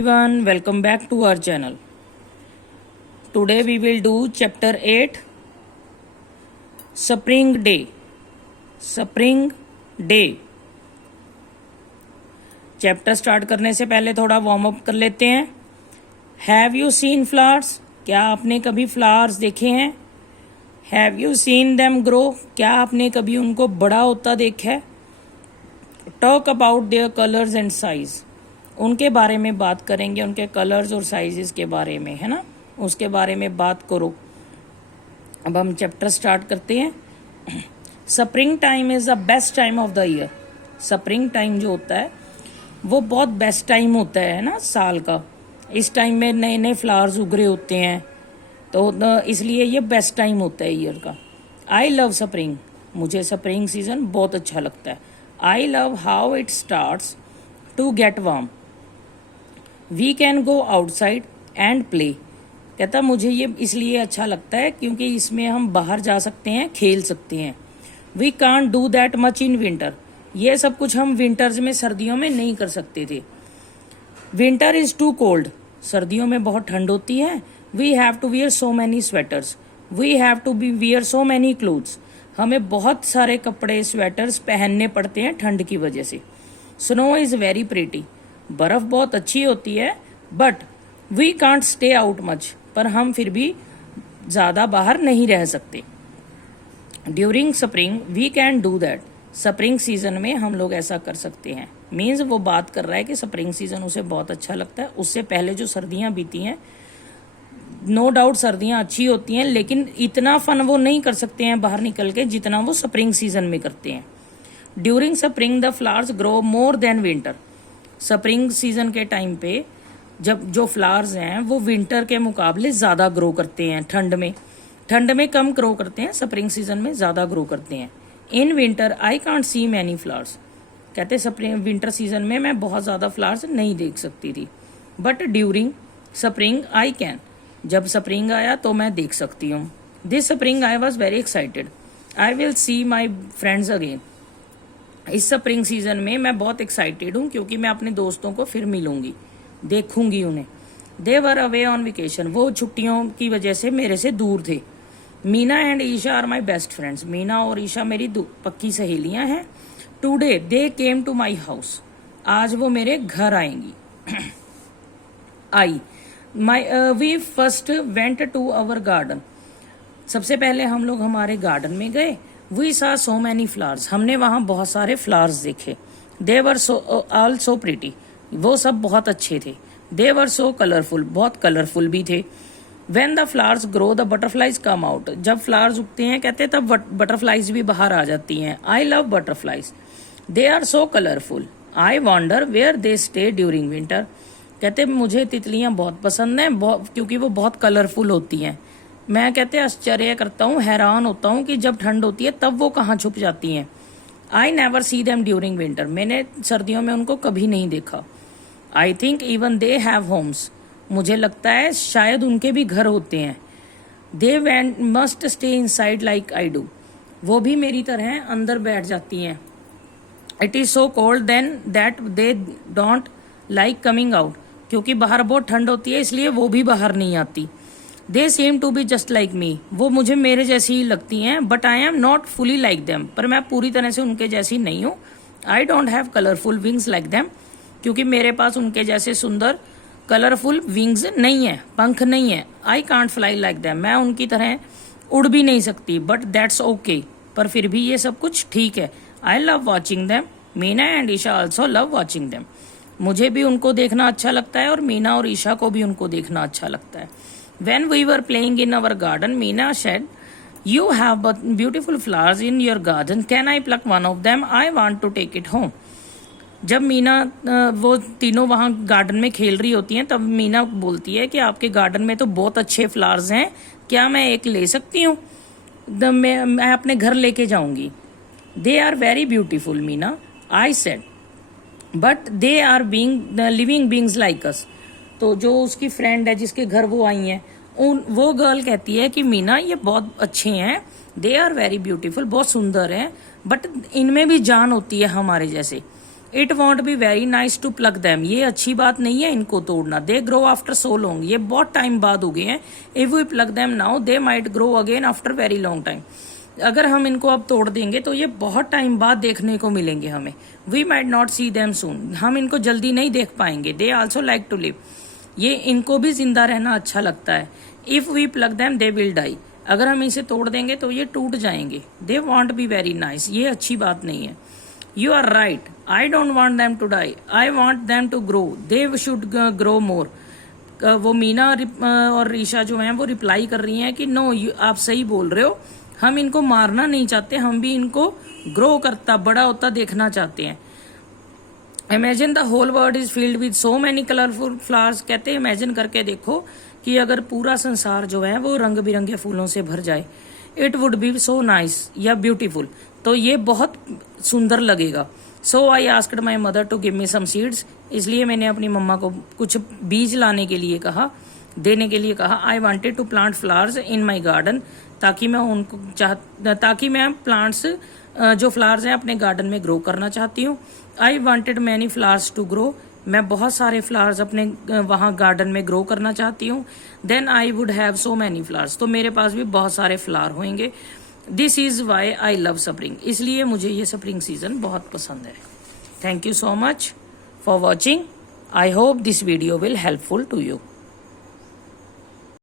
Everyone, welcome back to our channel. Today we will do chapter 8 Spring Day. Spring Day. Chapter start करने से पहले थोड़ा warm up कर लेते हैं. Have you seen flowers? क्या आपने कभी फ्लावर्स देखे हैं? Have you seen them grow? क्या आपने कभी उनको बड़ा होता देखा है? Talk about their colours and size. उनके बारे में बात करेंगे, उनके कलर्स और साइजेस के बारे में, है ना, उसके बारे में बात करो. अब हम चैप्टर स्टार्ट करते हैं. Spring time is the best time of the year. Spring time जो होता है वो बहुत बेस्ट टाइम होता है ना साल का. इस टाइम में नए नए फ्लावर्स उग रहे होते हैं, तो इसलिए ये बेस्ट टाइम होता है ईयर का. I love spring. मुझे स्प्रिंग सीजन बहुत अच्छा लगता है. I love how it starts to get warm. We can go outside and play. कहता मुझे ये इसलिए अच्छा लगता है क्योंकि इसमें हम बाहर जा सकते हैं, खेल सकते हैं. We can't do that much in winter. ये सब कुछ हम विंटर्स में, सर्दियों में नहीं कर सकते थे. Winter is too cold. सर्दियों में बहुत ठंड होती है. We have to wear so many sweaters. We have to be wear so many clothes. हमें बहुत सारे कपड़े, स्वेटर्स पहनने पड़ते हैं ठंड की वजह से. Snow is very pretty. बर्फ बहुत अच्छी होती है. But we can't stay out much. पर हम फिर भी ज़्यादा बाहर नहीं रह सकते. During spring we can do that. Spring season में हम लोग ऐसा कर सकते हैं. मीन्स वो बात कर रहा है कि स्प्रिंग सीजन उसे बहुत अच्छा लगता है. उससे पहले जो सर्दियाँ बीती हैं, नो डाउट सर्दियाँ अच्छी होती हैं, लेकिन इतना फन वो नहीं कर सकते हैं बाहर निकल के जितना वो स्प्रिंग सीजन में करते हैं. During spring the flowers grow more than winter. Spring season के टाइम पे जब जो फ्लावर्स हैं वो विंटर के मुकाबले ज़्यादा ग्रो करते हैं. ठंड में कम ग्रो करते हैं, स्प्रिंग सीजन में ज़्यादा ग्रो करते हैं. In winter I can't see many flowers. कहते स्प्रिंग विंटर सीजन में मैं बहुत ज़्यादा फ्लावर्स नहीं देख सकती थी. But during spring I can. जब स्प्रिंग आया तो मैं देख सकती हूँ. This spring I was very excited. I will see my friends again. इस स्प्रिंग सीजन में मैं बहुत एक्साइटेड हूँ क्योंकि मैं अपने दोस्तों को फिर मिलूंगी, देखूंगी उन्हें. They were away on vacation. वो छुट्टियों की वजह से मेरे से दूर थे. Meena and Isha are my best friends. Meena और ईशा मेरी पक्की सहेलियां हैं. Today they came to my house. आज वो मेरे घर आएंगी. We first went to our garden. सबसे पहले हम लोग हमारे गार्डन में गए. We saw so many flowers. हमने वहाँ बहुत सारे फ्लावर्स देखे. दे वर ऑल सो प्रिटी. वो सब बहुत अच्छे थे. दे वर सो कलरफुल. बहुत कलरफुल भी थे. When the flowers grow, the butterflies come out. जब फ्लावर्स उगते हैं कहते तब बटरफ्लाइज भी बाहर आ जाती हैं. I love butterflies. They are so colorful. I wonder where they stay during winter. कहते मुझे तितलियां बहुत पसंद हैं क्योंकि वो बहुत कलरफुल होती हैं. मैं कहते आश्चर्य करता हूँ, हैरान होता हूँ कि जब ठंड होती है तब वो कहाँ छुप जाती हैं. I never see them during winter. मैंने सर्दियों में उनको कभी नहीं देखा. I think even they have homes. मुझे लगता है शायद उनके भी घर होते हैं. They must stay inside like I do. वो भी मेरी तरह अंदर बैठ जाती हैं. It is so cold then that they don't like coming out. क्योंकि बाहर बहुत ठंड होती है इसलिए वो भी बाहर नहीं आती. They seem to be just like me. वो मुझे मेरे जैसी ही लगती हैं. But I am not fully like them. पर मैं पूरी तरह से उनके जैसी नहीं हूँ. I don't have colourful wings like them. क्योंकि मेरे पास उनके जैसे सुंदर कलरफुल विंग्स नहीं है, पंख नहीं है. I can't fly like them. मैं उनकी तरह उड़ भी नहीं सकती. But that's okay. पर फिर भी ये सब कुछ ठीक है. I love watching them. Meena and Isha also love watching them. मुझे भी उनको देखना अच्छा लगता है और मीना और ईशा को भी उनको देखना अच्छा लगता है. When we were playing in our garden, Meena said you have beautiful flowers in your garden. Can I pluck one of them? I want to take it home. जब मीना वो तीनों वहाँ गार्डन में खेल रही होती हैं तब मीना बोलती है कि आपके गार्डन में तो बहुत अच्छे फ्लावर्स हैं, क्या मैं एक ले सकती हूँ? मैं अपने घर लेके जाऊंगी. They are very beautiful Meena. I said but they are being living beings like us. तो जो उसकी फ्रेंड है जिसके घर वो आई हैं, वो गर्ल कहती है कि मीना ये बहुत अच्छे हैं. They are very beautiful. बहुत सुंदर हैं. बट इनमें भी जान होती है हमारे जैसे. It won't be very nice to pluck them, ये अच्छी बात नहीं है इनको तोड़ना। They grow after so long, ये बहुत टाइम बाद हो गए हैं। If we pluck them now they might grow again after very long time, अगर हम इनको अब तोड़ देंगे तो ये बहुत टाइम बाद देखने को मिलेंगे हमें। We might not see them soon, हम इनको जल्दी नहीं देख पाएंगे। They also like to live, ये इनको भी जिंदा रहना अच्छा लगता है। If we pluck them they will die, अगर हम इसे तोड़ देंगे तो ये टूट जाएंगे। They won't be very nice, ये अच्छी बात नहीं है। You are right, I don't want them to die, I want them to grow, they should grow more. वो मीना और ईशा जो हैं वो रिप्लाई कर रही हैं कि नो, आप सही बोल रहे हो, हम इनको मारना नहीं चाहते, हम भी इनको ग्रो करता बड़ा होता देखना चाहते हैं। Imagine the whole world is filled with so many colourful flowers, कहते हैं इमेजिन करके देखो कि अगर पूरा संसार जो है वो रंग बिरंगे फूलों से भर जाए। It would be so nice या ब्यूटीफुल, तो ये बहुत सुंदर लगेगा। So I asked my mother to give me some seeds, इसलिए मैंने अपनी मम्मा को कुछ बीज लाने के लिए कहा, देने के लिए कहा। I wanted to plant flowers in my garden, ताकि मैं प्लांट्स जो फ्लावर्स हैं अपने गार्डन में ग्रो करना चाहती हूँ। I wanted many flowers to grow, मैं बहुत सारे फ्लावर्स अपने वहाँ गार्डन में ग्रो करना चाहती हूँ। Then I would have so many flowers, तो मेरे पास भी बहुत सारे फ्लावर होंगे। This is why I love spring, इसलिए मुझे ये स्प्रिंग सीजन बहुत पसंद है। Thank you so much for watching, I hope this video will helpful to you.